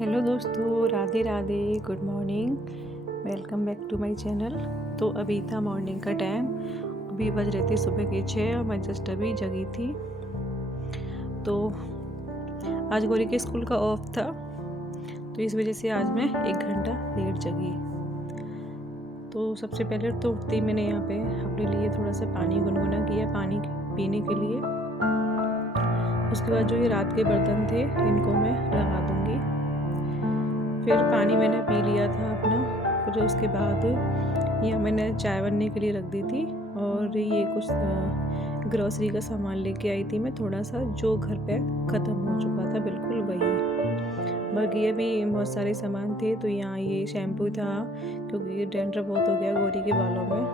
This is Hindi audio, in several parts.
हेलो दोस्तों, Radhe Radhe, good morning, welcome back to my channel. तो अभी था मॉर्निंग का टाइम, अभी बज रहे थे सुबह के 6 और मैं जस्ट अभी जगी थी। तो आज गौरी के स्कूल का ऑफ था, तो इस वजह से आज मैं 1 घंटा लेट जगी। तो सबसे पहले तो उठते ही मैंने यहाँ पे अपने लिए थोड़ा सा पानी गुनगुना किया पानी पीने के लिए। उसके बाद जो ये रात के बर्तन थे इनको मैं लगा दूँगी। फिर पानी मैंने पी लिया था अपना। फिर उसके बाद यह मैंने चाय बनने के लिए रख दी थी और ये कुछ ग्रॉसरी का सामान लेके आई थी मैं, थोड़ा सा जो घर पे ख़त्म हो चुका था बिल्कुल वही। बाकी अभी बहुत सारे सामान थे। तो यहाँ ये शैम्पू था क्योंकि ये डैंड्रफ बहुत हो गया गौरी के बालों में।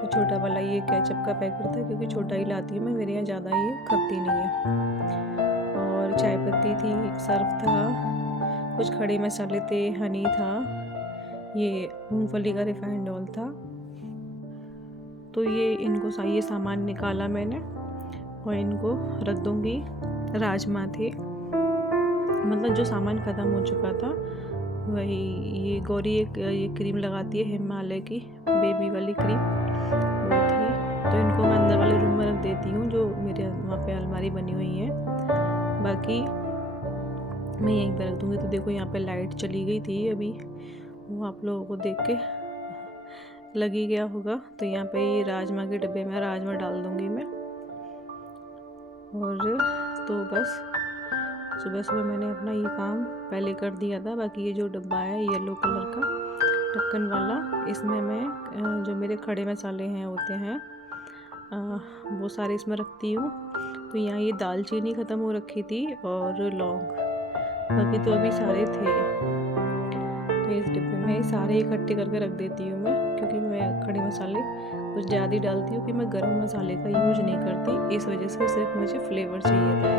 तो छोटा वाला ये केचप का पैकेट था क्योंकि छोटा ही लाती हूँ मैं, मेरे यहाँ ज़्यादा ये खपती नहीं है। और चाय पत्ती थी, सर्फ था, कुछ खड़े मसाले थे, हनी था, ये मूंगफली का रिफाइंड ऑयल था। तो ये सामान निकाला मैंने और इनको रख दूँगी। राजमा थे, मतलब जो सामान ख़त्म हो चुका था वही। ये गौरी ये क्रीम लगाती है हिमालय की बेबी वाली क्रीम, वो थी। तो इनको मैं अंदर वाले रूम में रख देती हूँ जो मेरे वहाँ पे अलमारी बनी हुई है। बाकी मैं यहीं पर रख दूँगी। तो देखो यहाँ पे लाइट चली गई थी अभी, वो आप लोगों को देख के लग ही गया होगा। तो यहाँ पे ये राजमा के डब्बे में राजमा डाल दूँगी मैं। और तो बस सुबह सुबह मैंने अपना ये काम पहले कर दिया था। बाकी ये जो डब्बा है येलो कलर का ढक्कन वाला, इसमें मैं जो मेरे खड़े मसाले हैं होते हैं वो सारे इसमें रखती हूँ। तो यहाँ ये दालचीनी ख़त्म हो रखी थी और लौंग, बाकी तो अभी सारे थे। तो इस डिब्बे में सारे इकट्ठे करके रख देती हूँ मैं, क्योंकि मैं खड़े मसाले कुछ ज़्यादा ही डालती हूँ कि मैं गरम मसाले का यूज नहीं करती, इस वजह से सिर्फ मुझे फ्लेवर चाहिए था।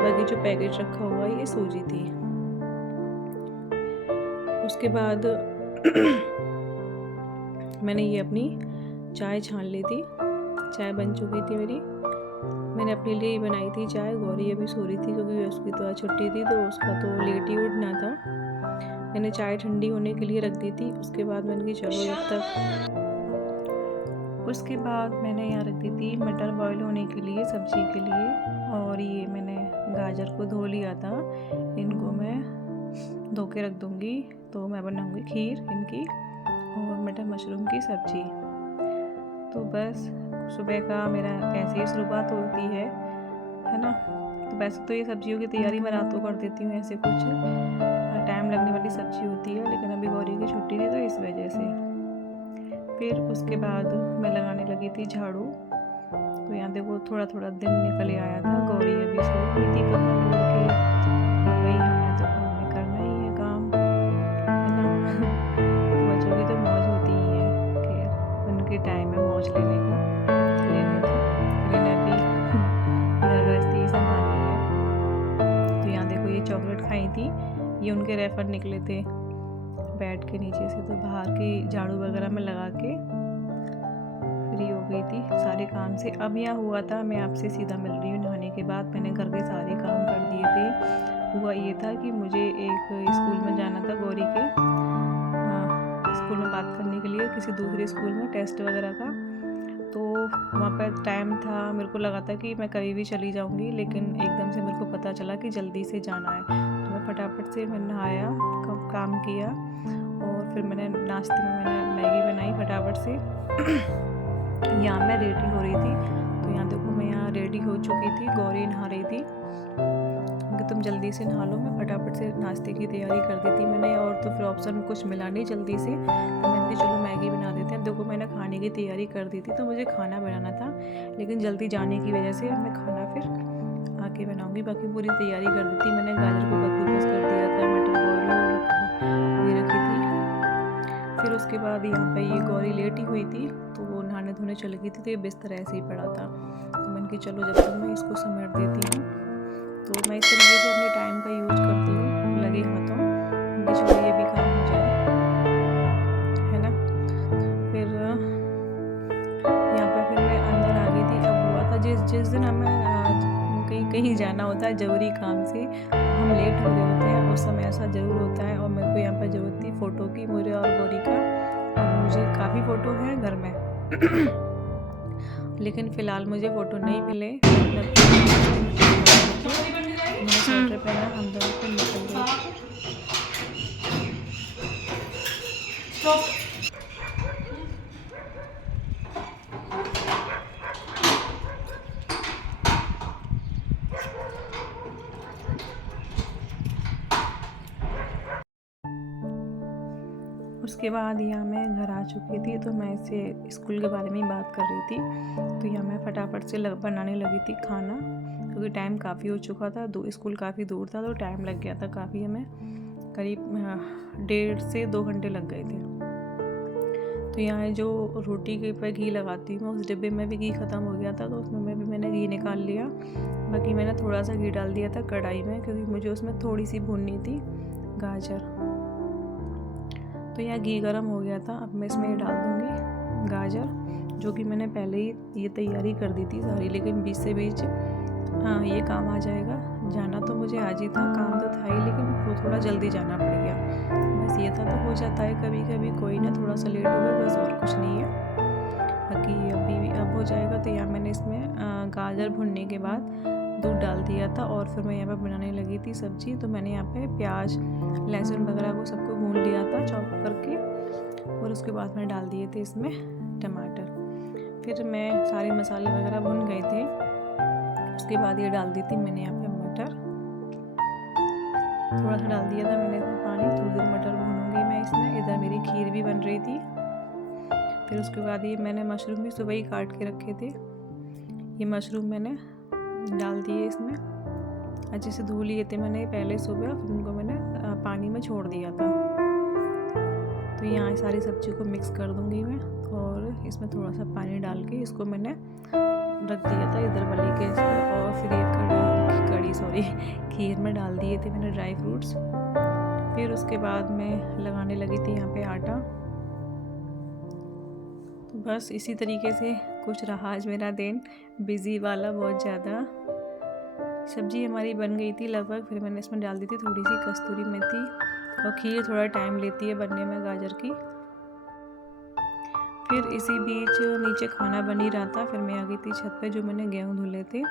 बाकी जो पैकेट रखा हुआ ये सूजी थी। उसके बाद मैंने ये अपनी चाय छान ली थी, चाय बन चुकी थी मेरी। मैंने अपने लिए ही बनाई थी चाय। गौरी अभी सो रही थी क्योंकि उसकी तो आज छुट्टी थी, तो उसका तो लेट ही उठना था। मैंने चाय ठंडी होने के लिए रख दी थी। उसके बाद मैंने कहा चलो जब तक। उसके बाद मैंने यहाँ रख दी थी मटर बॉईल होने के लिए सब्जी के लिए। और ये मैंने गाजर को धो लिया था, इनको मैं धो के रख दूँगी। तो मैं बनाऊँगी खीर इनकी और मटर मशरूम की सब्जी। तो बस सुबह का मेरा ऐसे ही शुरुआत होती है ना। तो वैसे तो ये सब्जियों की तैयारी मैं रात को कर देती हूँ, ऐसे कुछ टाइम लगने वाली सब्जी होती है, लेकिन अभी गौरी की छुट्टी थी तो इस वजह से। फिर उसके बाद मैं लगाने लगी थी झाड़ू। तो यहाँ देखो थोड़ा थोड़ा दिन निकल आया था। गौरी अभी सो रही थी कमर ओढ़ के, वही हमने तो घर में करना ही है काम, है ना। बच्चों की तो मौज होती ही है, खैर उनके टाइम है मौज लेने का, भी घर गृहस्थी संभालनी है। तो यहाँ देखो ये चॉकलेट खाई थी, ये उनके रेफर निकले थे बेड के नीचे से। तो बाहर की झाड़ू वगैरह में लगा के फ्री हो गई थी सारे काम से। अब यहाँ हुआ था, मैं आपसे सीधा मिल रही हूँ नहाने के बाद। मैंने घर के सारे काम कर दिए थे। हुआ ये था कि मुझे एक स्कूल में जाना था गौरी के, स्कूल में बात करने के लिए, किसी दूसरे स्कूल में टेस्ट वगैरह का। तो वहाँ पर टाइम था, मेरे को लगा था कि मैं कभी भी चली जाऊँगी, लेकिन एकदम से मेरे को पता चला कि जल्दी से जाना है। तो मैं फटाफट से मैंने नहाया, काम किया और फिर मैंने नाश्ते में मैंने मैगी बनाई फटाफट से। यहाँ मैं रेडी हो रही थी। तो यहाँ देखो मैं यहाँ रेडी हो चुकी थी, गौरी नहा रही थी कि तुम जल्दी से नहा लो। मैं फटाफट से नाश्ते की तैयारी कर दी थी मैंने, और तो फिर ऑप्शन में कुछ मिला नहीं जल्दी से, तो मैंने कहा चलो मैगी बना देते हैं। देखो मैंने खाने की तैयारी कर दी थी, तो मुझे खाना बनाना था, लेकिन जल्दी जाने की वजह से मैं खाना फिर आके बनाऊँगी। बाकी पूरी तैयारी कर दी थी मैंने, गाजर को कद्दूकस कर दिया था, मटर बॉईल रखी थी। फिर उसके बाद यहाँ पे ये गौरी लेटी हुई थी, तो वो नहाने धोने चली गई थी, तो ये बिस्तर ऐसे ही पड़ा था। तो मैंने कहा चलो जब तक मैं इसको समेट देती हूँ। तो मैं इस तरीके से अपने टाइम का यूज़ करती हूँ लगे हाथों, क्योंकि चलो ये भी काम हो जाए, है ना। फिर यहाँ पर फिर मैं अंदर आ गई थी। अब हुआ था जिस दिन हमें कहीं कहीं जाना होता है ज़रूरी काम से, हम लेट हो रहे होते हैं, उस समय ऐसा ज़रूर होता है। और मेरे को यहाँ पर ज़रूरत थी फ़ोटो की, मुझे और गौरी का, और मुझे काफ़ी फ़ोटो हैं घर में लेकिन फ़िलहाल मुझे फ़ोटो नहीं मिले। मतलब मैंने स्वेटर पहना, हम दोनों फिर निकल गए। उसके बाद यहाँ मैं घर आ चुकी थी, तो मैं इससे स्कूल के बारे में ही बात कर रही थी। तो यहाँ मैं फटाफट से बनाने लगी थी खाना, क्योंकि टाइम काफ़ी हो चुका था, स्कूल काफ़ी दूर था, तो टाइम लग गया था काफ़ी, हमें करीब 1.5 से 2 घंटे लग गए थे। तो यहाँ जो रोटी के ऊपर घी लगाती हूँ, उस डिब्बे में भी घी ख़त्म हो गया था, तो उसमें भी मैंने घी निकाल लिया। बाकी मैंने थोड़ा सा घी डाल दिया था कढ़ाई में, क्योंकि मुझे उसमें थोड़ी सी भूननी थी गाजर। तो यहाँ घी गर्म हो गया था, अब मैं इसमें डाल दूँगी गाजर, जो कि मैंने पहले ही ये तैयारी कर दी थी सारी, लेकिन बीच से बीच ये काम आ जाएगा। जाना तो मुझे आज ही था, काम तो था ही, लेकिन वो थोड़ा जल्दी जाना पड़ गया। बस ये था, तो हो जाता है कभी कभी, कोई ना, थोड़ा सा लेट हो गया, बस और कुछ नहीं है। बाकी अब हो जाएगा। तो यहाँ मैंने इसमें गाजर भुनने के बाद दूध डाल दिया था, और फिर मैं यहाँ पर बनाने लगी थी सब्ज़ी। तो मैंने यहाँ पे प्याज, लहसुन वगैरह को सबको भून लिया था चॉप करके, और उसके बाद मैंने डाल दिए थे इसमें टमाटर। फिर मैं सारे मसाले वगैरह भुन गए थे, उसके बाद ये डाल दी थी मैंने यहाँ पे मटर, थोड़ा सा डाल दिया था मैंने इसमें पानी। थोड़ी देर मटर भूनूंगी मैं इसमें, इधर मेरी खीर भी बन रही थी। फिर उसके बाद ये मैंने मशरूम भी सुबह ही काट के रखे थे, ये मशरूम मैंने डाल दिए इसमें, अच्छे से धो लिए थे मैंने पहले सुबह, फिर उनको मैंने पानी में छोड़ दिया था। तो यहाँ सारी सब्जी को मिक्स कर दूँगी मैं, और इसमें थोड़ा सा पानी डाल के इसको मैंने रख दिया था इधर वाली गैस पर। और फिर एक खीर में डाल दिए थे मैंने ड्राई फ्रूट्स। फिर उसके बाद मैं लगाने लगी थी यहाँ पे आटा। तो बस इसी तरीके से कुछ रहा आज मेरा दिन, बिज़ी वाला बहुत ज़्यादा। सब्ज़ी हमारी बन गई थी लगभग, फिर मैंने इसमें डाल दी थी थोड़ी सी कस्तूरी मेथी, और खीर थोड़ा टाइम लेती है बनने में गाजर की। फिर इसी बीच नीचे खाना बन ही रहा था, फिर मैं आ गई थी छत पे, जो मैंने गेहूँ धुले थे।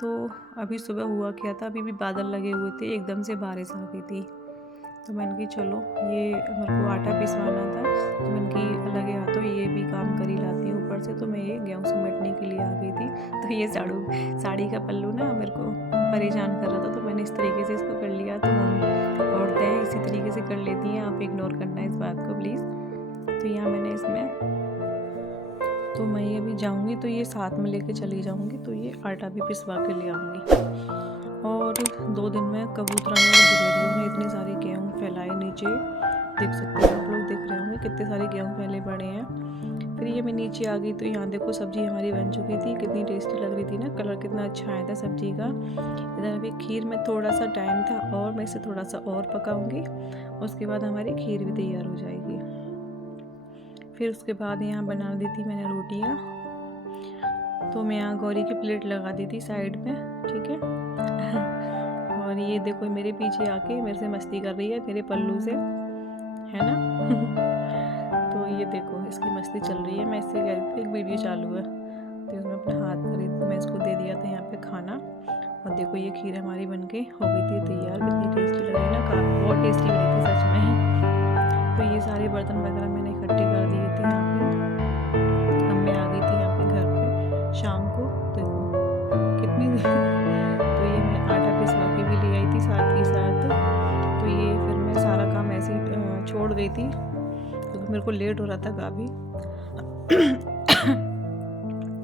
तो अभी सुबह हुआ क्या था, अभी भी बादल लगे हुए थे, एकदम से बारिश आ गई थी। तो मैंने कही चलो, ये मेरे को आटा पिसवाना था, तो मैंने कही लगे हाथों ये भी काम कर ही लाती हूँ ऊपर से। तो मैं ये गेहूँ समेटने के लिए आ गई थी। तो ये साड़ी का पल्लू ना मेरे को परेशान कर रहा था, तो मैंने इस तरीके से इसको कर लिया। तो हम औरतें इसी तरीके से कर लेती हैं, आप इग्नोर करना इस बात को प्लीज़। तो यहाँ मैंने इसमें, तो मैं ये भी जाऊँगी तो ये साथ में लेके चली जाऊँगी, तो ये आटा भी पिसवा के ले आऊँगी। और 2 दिन में कबूतरानी और गिलहरियों ने इतने सारे गेहूँ फैलाए नीचे, देख सकते हैं आप लोग, देख रहे होंगे कितने सारे गेहूँ फैले पड़े हैं। फिर ये मैं नीचे आ गई, तो यहाँ देखो सब्ज़ी हमारी बन चुकी थी, कितनी टेस्टी लग रही थी ना, कलर कितना अच्छा आया था सब्ज़ी का। इधर अभी खीर में थोड़ा सा टाइम था, और मैं इसे थोड़ा सा और पकाऊँगी, उसके बाद हमारी खीर भी तैयार हो जाएगी। फिर उसके बाद यहाँ बना दी थी मैंने रोटियाँ। तो मैं यहाँ गौरी की प्लेट लगा दी थी साइड में, ठीक है। और ये देखो मेरे पीछे आके मेरे से मस्ती कर रही है, मेरे पल्लू से, है ना। तो ये देखो इसकी मस्ती चल रही है। मैं इससे कह रही थी एक वीडियो चालू है, तो इसमें अपना हाथ करी, तो मैं इसको दे दिया था यहाँ पे खाना। और देखो ये खीर हमारी बनके हो गई थी तैयार, कितनी टेस्टी लग रही है ना, बहुत टेस्टी बनी थी सच में। तो ये सारे बर्तन वगैरह मैंने इकट्ठे कर दिए थे यहाँ पे। अब मैं आ गई थी यहाँ पे घर पे शाम को, देखो कितनी तो ये मैं आटा पिसवा के भी ले आई थी साथ ही साथ। तो ये फिर मैं सारा काम ऐसे ही छोड़ गई थी, क्योंकि मेरे को लेट हो रहा था काफ़ी।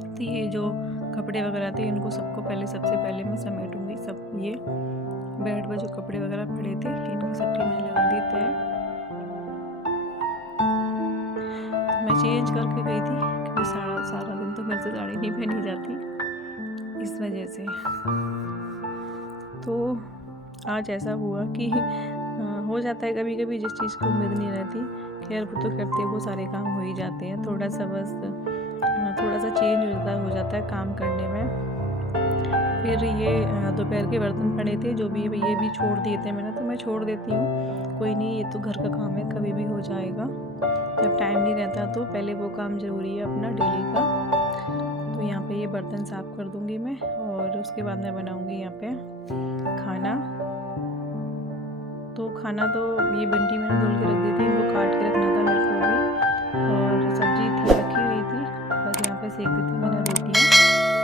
तो ये जो कपड़े वगैरह थे, इनको सबको सबसे पहले मैं समेटूंगी। सब ये बेड पर जो कपड़े वगैरह पड़े थे, इनकी सबकी मैंने लगा दी थे। मैं चेंज करके गई थी, क्योंकि सारा दिन तो मेरे से साड़ी नहीं पहनी जाती, इस वजह से। तो आज ऐसा हुआ कि हो जाता है कभी कभी, जिस चीज़ की उम्मीद नहीं रहती। खैर वो तो करते वो सारे काम हो ही जाते हैं, थोड़ा सा बस थोड़ा सा चेंज हो जाता है काम करने में। फिर ये दोपहर के बर्तन पड़े थे जो भी, ये भी छोड़ दिए थे मैंने, तो मैं छोड़ देती हूँ, कोई नहीं, ये तो घर का काम है, कभी भी हो जाएगा। जब टाइम नहीं रहता तो पहले वो काम ज़रूरी है अपना डेली का। तो यहाँ पे ये बर्तन साफ़ कर दूँगी मैं, और उसके बाद मैं बनाऊँगी यहाँ पे खाना। तो खाना तो ये भिंडी मैंने धुल के रख दी थी, इनको काट के रखना था मेरे को भी, और सब्जी थी रखी हुई थी, बस यहाँ पे सेक दी थी मैंने रोटियाँ।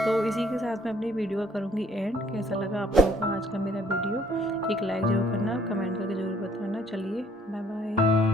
तो इसी के साथ मैं अपनी वीडियो का करूँगी एंड। कैसा लगा आप लोगों को आज का मेरा वीडियो, एक लाइक ज़रूर करना, कमेंट करके ज़रूर बताना। चलिए बाय बाय।